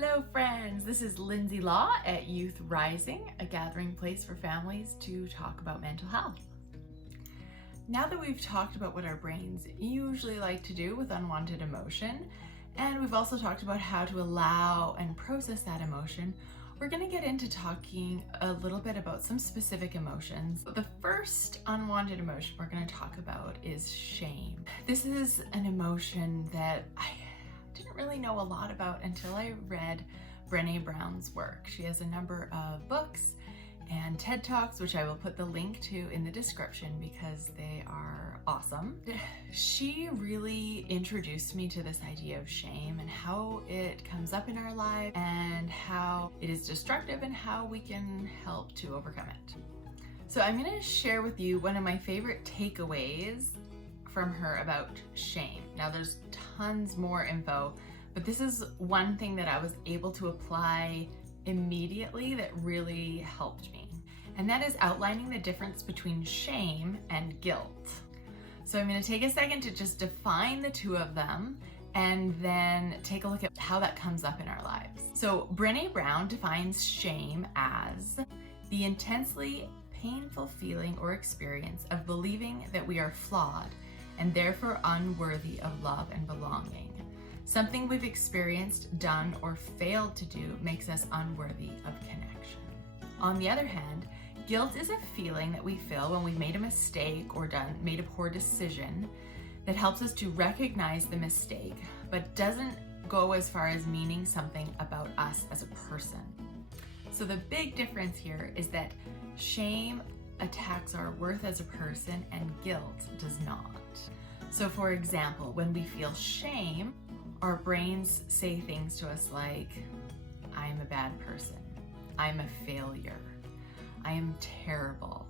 Hello friends, this is Lindsay Law at Youth Rising, a gathering place for families to talk about mental health. Now that we've talked about what our brains usually like to do with unwanted emotion, and we've also talked about how to allow and process that emotion, we're going to get into talking a little bit about some specific emotions. The first unwanted emotion we're going to talk about is shame. This is an emotion that I didn't really know a lot about until I read Brene Brown's work. She has a number of books and TED Talks, which I will put the link to in the description because they are awesome. She really introduced me to this idea of shame and how it comes up in our life and how it is destructive and how we can help to overcome it. So I'm going to share with you one of my favorite takeaways from her about shame. Now there's tons more info, but this is one thing that I was able to apply immediately that really helped me. And that is outlining the difference between shame and guilt. So I'm going to take a second to just define the two of them and then take a look at how that comes up in our lives. So Brene Brown defines shame as the intensely painful feeling or experience of believing that we are flawed and therefore unworthy of love and belonging. Something we've experienced, done, or failed to do makes us unworthy of connection. On the other hand, guilt is a feeling that we feel when we've made a mistake or made a poor decision that helps us to recognize the mistake, but doesn't go as far as meaning something about us as a person. So the big difference here is that shame attacks our worth as a person and guilt does not. So for example, when we feel shame, our brains say things to us like, I'm a bad person, I'm a failure, I am terrible.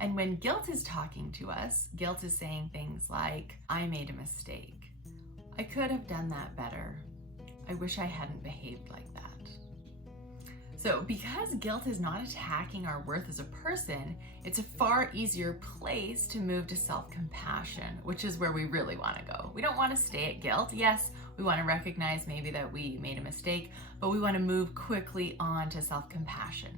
And when guilt is talking to us, guilt is saying things like, I made a mistake, I could have done that better, I wish I hadn't behaved like that. So because guilt is not attacking our worth as a person, it's a far easier place to move to self-compassion, which is where we really want to go. We don't want to stay at guilt. Yes, we want to recognize maybe that we made a mistake, but we want to move quickly on to self-compassion.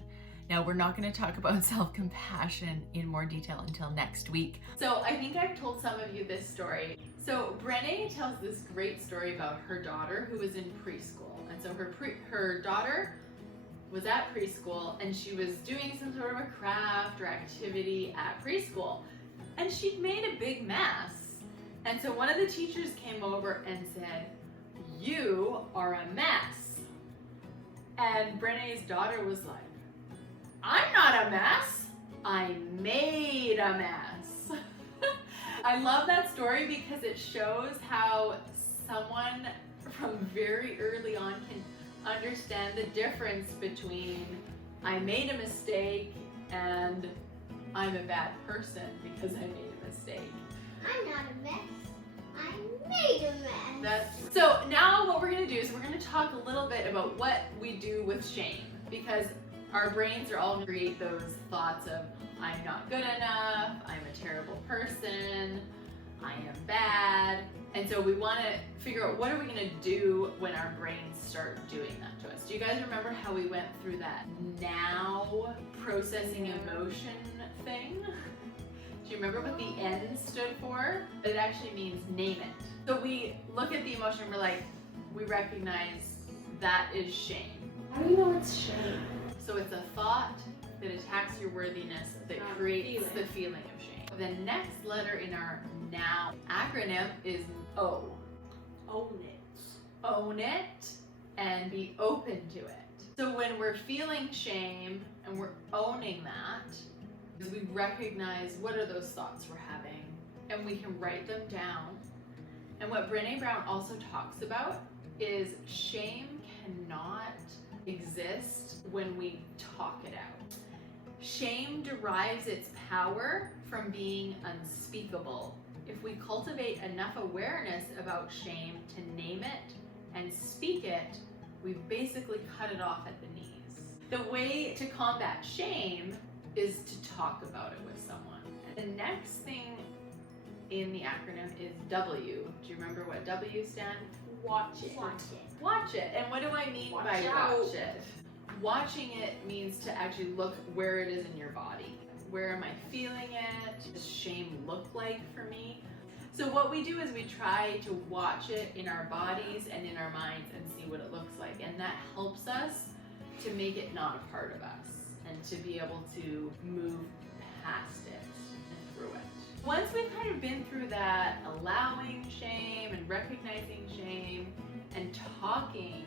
Now, we're not going to talk about self-compassion in more detail until next week. So I think I've told some of you this story. So Brene tells this great story about her daughter who was in preschool. And so her daughter was at preschool and she was doing some sort of a craft or activity at preschool and she'd made a big mess. And so one of the teachers came over and said, "You are a mess." And Brene's daughter was like, "I'm not a mess, I made a mess." I love that story because it shows how someone from very early on can understand the difference between I made a mistake and I'm a bad person because I made a mistake. I'm not a mess, I made a mess. So now what we're going to do is we're going to talk a little bit about what we do with shame, because our brains are all going to create those thoughts of I'm not good enough, I'm a terrible person, I am bad. And so we want to figure out what are we going to do when our brains start doing that to us. Do you guys remember how we went through that now processing emotion thing? Do you remember what the N stood for? It actually means name it. So we look at the emotion and we're like, we recognize that is shame. How do you know it's shame? So it's a thought that attacks your worthiness that creates the feeling of shame. The next letter in our NOW acronym is O. Own it. Own it and be open to it. So when we're feeling shame and we're owning that, we recognize what are those thoughts we're having and we can write them down. And what Brene Brown also talks about is shame cannot exist when we talk it out. Shame derives its power from being unspeakable. If we cultivate enough awareness about shame to name it and speak it, we've basically cut it off at the knees. The way to combat shame is to talk about it with someone. The next thing in the acronym is W. Do you remember what W stands Watch it. Watch it. Watch it. And what do I mean Watch by out. watch it? Watching it means to actually look where it is in your body. Where am I feeling it? Does shame look like for me? So what we do is we try to watch it in our bodies and in our minds and see what it looks like. And that helps us to make it not a part of us and to be able to move past it and through it. Once we've kind of been through that, allowing shame and recognizing shame and talking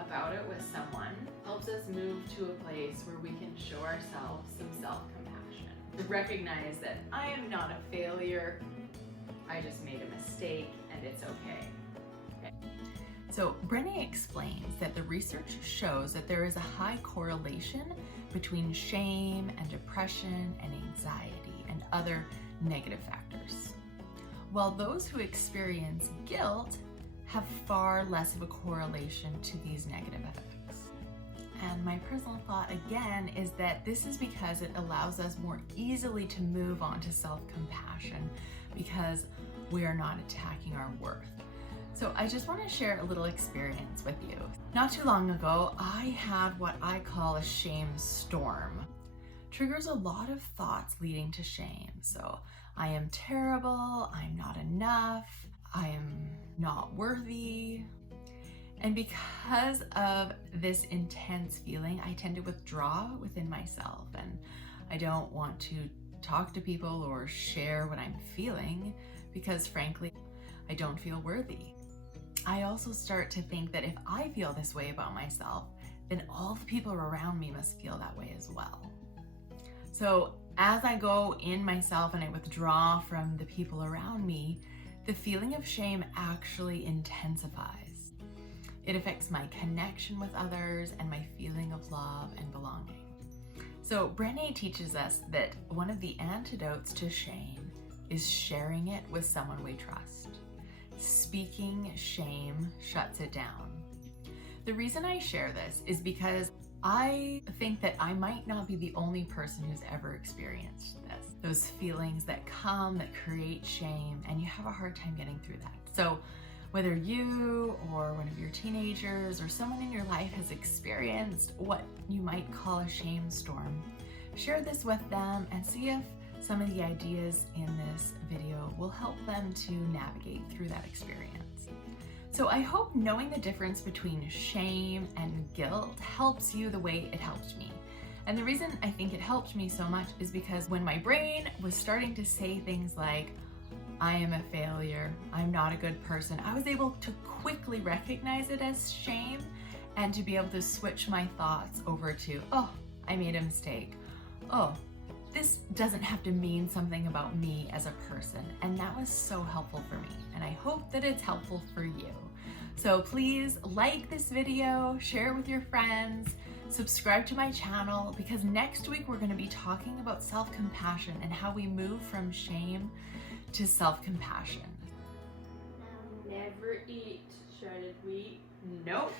about it with someone helps us move to a place where we can show ourselves some self-compassion. To recognize that I am not a failure, I just made a mistake and it's okay. So Brene explains that the research shows that there is a high correlation between shame and depression and anxiety and other negative factors. While those who experience guilt have far less of a correlation to these negative effects. And my personal thought again is that this is because it allows us more easily to move on to self-compassion because we are not attacking our worth. So I just want to share a little experience with you. Not too long ago, I had what I call a shame storm. Triggers a lot of thoughts leading to shame. So I am terrible, I'm not enough, I am not worthy. And because of this intense feeling, I tend to withdraw within myself and I don't want to talk to people or share what I'm feeling because frankly, I don't feel worthy. I also start to think that if I feel this way about myself, then all the people around me must feel that way as well. So as I go in myself and I withdraw from the people around me, the feeling of shame actually intensifies. It affects my connection with others and my feeling of love and belonging. So Brene teaches us that one of the antidotes to shame is sharing it with someone we trust. Speaking shame shuts it down. The reason I share this is because I think that I might not be the only person who's ever experienced this. Those feelings that come that create shame and you have a hard time getting through that. So whether you or one of your teenagers or someone in your life has experienced what you might call a shame storm, share this with them and see if some of the ideas in this video will help them to navigate through that experience. So I hope knowing the difference between shame and guilt helps you the way it helped me. And the reason I think it helped me so much is because when my brain was starting to say things like, I am a failure, I'm not a good person, I was able to quickly recognize it as shame and to be able to switch my thoughts over to, oh, I made a mistake. Oh, this doesn't have to mean something about me as a person. And that was so helpful for me. And I hope that it's helpful for you. So please like this video, share it with your friends, subscribe to my channel, because next week we're going to be talking about self-compassion and how we move from shame to self-compassion. Never eat shredded wheat. Nope.